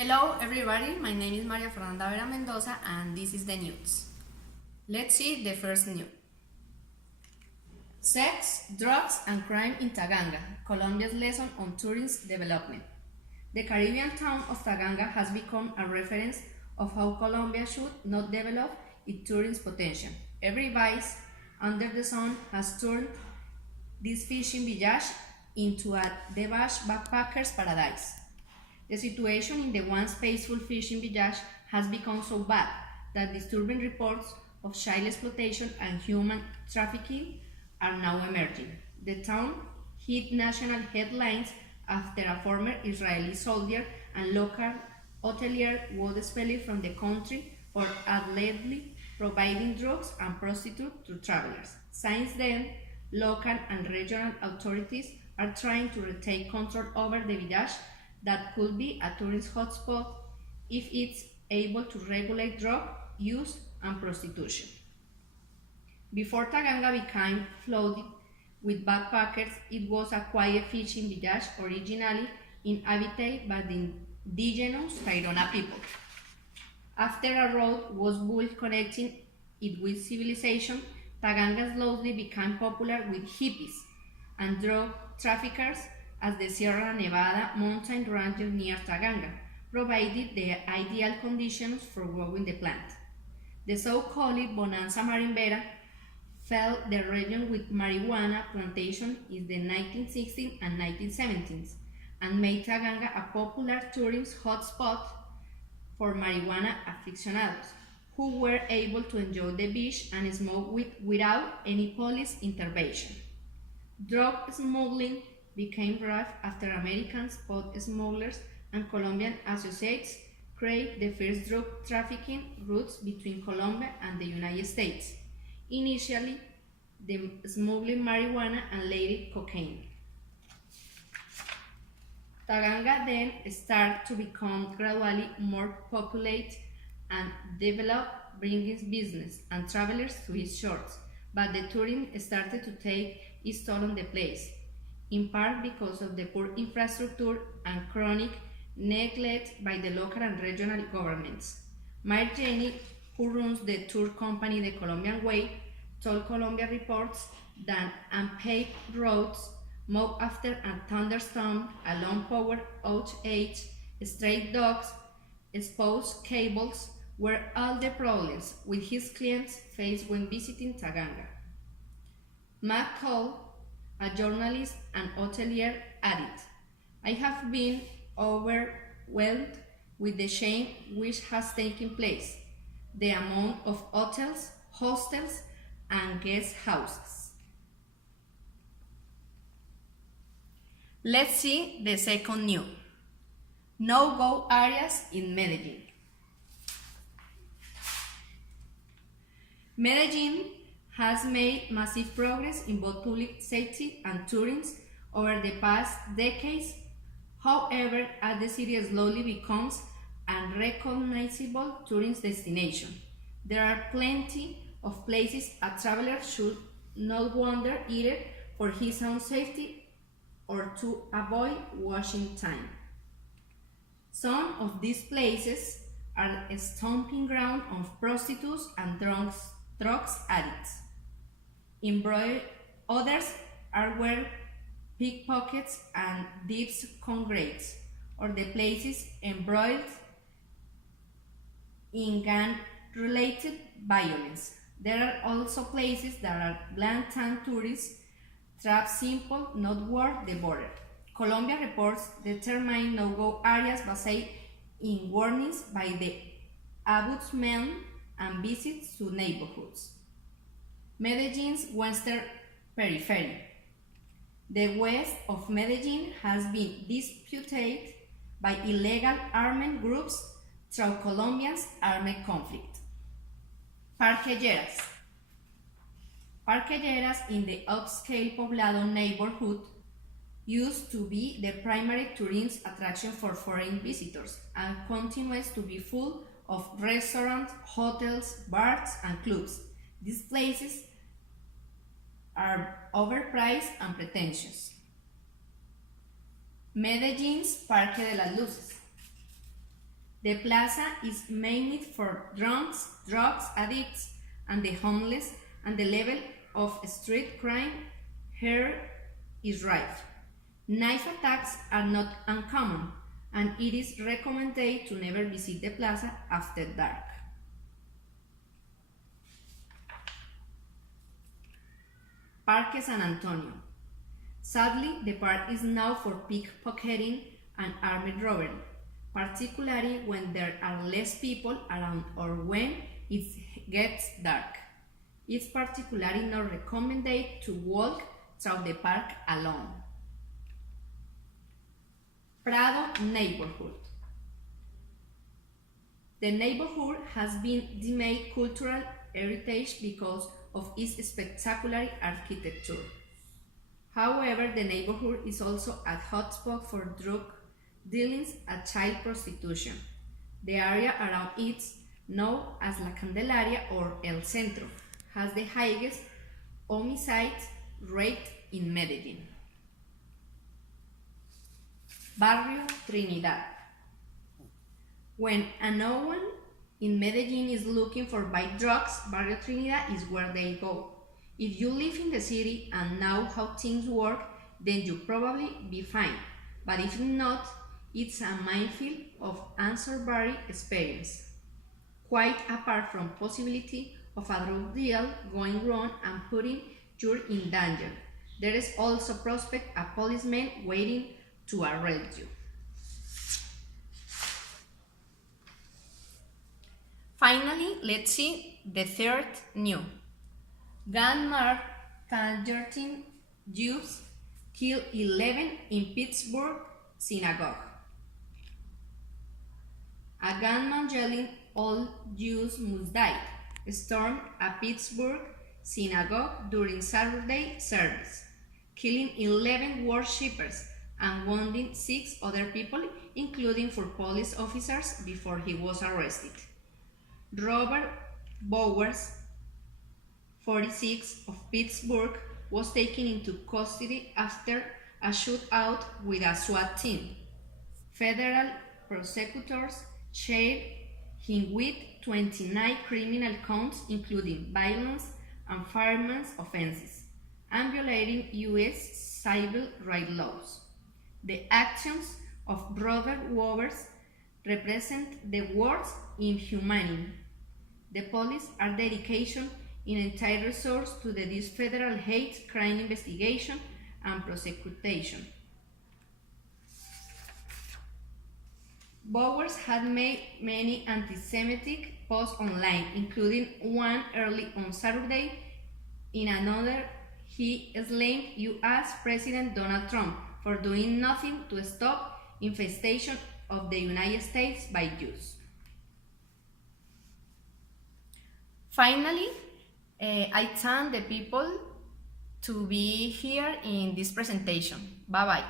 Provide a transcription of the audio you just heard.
Hello everybody, my name is Maria Fernanda Vera Mendoza and this is the news. Let's see the first news. Sex, drugs and crime in Taganga, Colombia's lesson on tourism development. The Caribbean town of Taganga has become a reference of how Colombia should not develop its tourism potential. Every vice under the sun has turned this fishing village into a debauched backpackers' paradise. The situation in the once peaceful fishing village has become so bad that disturbing reports of child exploitation and human trafficking are now emerging. The town hit national headlines after a former Israeli soldier and local hotelier was expelled from the country for allegedly providing drugs and prostitutes to travelers. Since then, local and regional authorities are trying to retake control over the village that could be a tourist hotspot if it's able to regulate drug use and prostitution. Before Taganga became flooded with backpackers, it was a quiet fishing village originally inhabited by the indigenous Tairona people. After a road was built connecting it with civilization, Taganga slowly became popular with hippies and drug traffickers as the Sierra Nevada mountain ranges near Taganga provided the ideal conditions for growing the plant. The so-called Bonanza Marimbera filled the region with marijuana plantations in the 1960s and 1970s and made Taganga a popular tourist hotspot for marijuana aficionados who were able to enjoy the beach and smoke without any police intervention. Drug smuggling became rough after American spot smugglers and Colombian associates created the first drug trafficking routes between Colombia and the United States. Initially, the smuggling marijuana and later cocaine. Taganga then started to become gradually more populated and developed, bringing business and travelers to its shores, but the tourism started to take its toll on the place, in part because of the poor infrastructure and chronic neglect by the local and regional governments. Mayor Jenny, who runs the tour company The Colombian Way, told Colombia Reports that unpaved roads, mowed after a thunderstorm, a long power outage, stray dogs, exposed cables were all the problems with his clients faced when visiting Taganga. Matt Cole, a journalist and hotelier, added, "I have been overwhelmed with the shame which has taken place, the amount of hotels, hostels, and guest houses." Let's see the second news. No-go areas in Medellin. Medellin has made massive progress in both public safety and tourism over the past decades. However, as the city slowly becomes a recognizable tourist destination, there are plenty of places a traveler should not wander either for his own safety or to avoid washing time. Some of these places are a stomping ground of prostitutes and drugs addicts. Others are where pickpockets and thieves congregate, or the places embroiled in gang-related violence. There are also places that are bland tourist traps simple not worth the border. Colombia reports determine no-go areas based in warnings by the ombudsman and visits to neighborhoods. Medellin's western periphery. The west of Medellin has been disputed by illegal armed groups through Colombia's armed conflict. Parque Lleras. Parque Lleras in the upscale Poblado neighborhood used to be the primary tourist attraction for foreign visitors and continues to be full of restaurants, hotels, bars, and clubs. These places are overpriced and pretentious. Medellin's Parque de las Luces. The plaza is mainly for drunks, drugs addicts, and the homeless, and the level of street crime here is rife. Knife attacks are not uncommon, and it is recommended to never visit the plaza after dark. Parque San Antonio. Sadly, the park is now for pickpocketing and armed robbery, particularly when there are less people around or when it gets dark. It's particularly not recommended to walk through the park alone. Prado neighborhood. The neighborhood has been deemed cultural heritage because of its spectacular architecture. However, the neighborhood is also a hotspot for drug dealings and child prostitution. The area around it, known as La Candelaria or El Centro, has the highest homicide rate in Medellin. Barrio Trinidad. When no one in Medellin is looking for buy drugs, Barrio Trinidad is where they go. If you live in the city and know how things work, then you'll probably be fine. But if not, it's a minefield of unsavory experience. Quite apart from possibility of a drug deal going wrong and putting you in danger, there is also prospect a policeman waiting to arrest you. Finally, let's see the third new. Gun Mark 13 Jews killed 11 in Pittsburgh synagogue. A gunman yelling all Jews must die stormed a Pittsburgh synagogue during Saturday service, killing 11 worshippers and wounding 6 other people, including 4 police officers, before he was arrested. Robert Bowers, 46, of Pittsburgh, was taken into custody after a shootout with a SWAT team. Federal prosecutors charged him with 29 criminal counts, including violence and firearms offenses, and violating U.S. civil rights laws. The actions of Brother Bowers represent the worst inhumanity. The police are dedicating an entire resource to this federal hate crime investigation and prosecution. Bowers had made many anti-Semitic posts online, including one early on Saturday. In another, he blamed U.S. President Donald Trump for doing nothing to stop infestation of the United States by Jews. Finally, I thank the people to be here in this presentation. Bye-bye.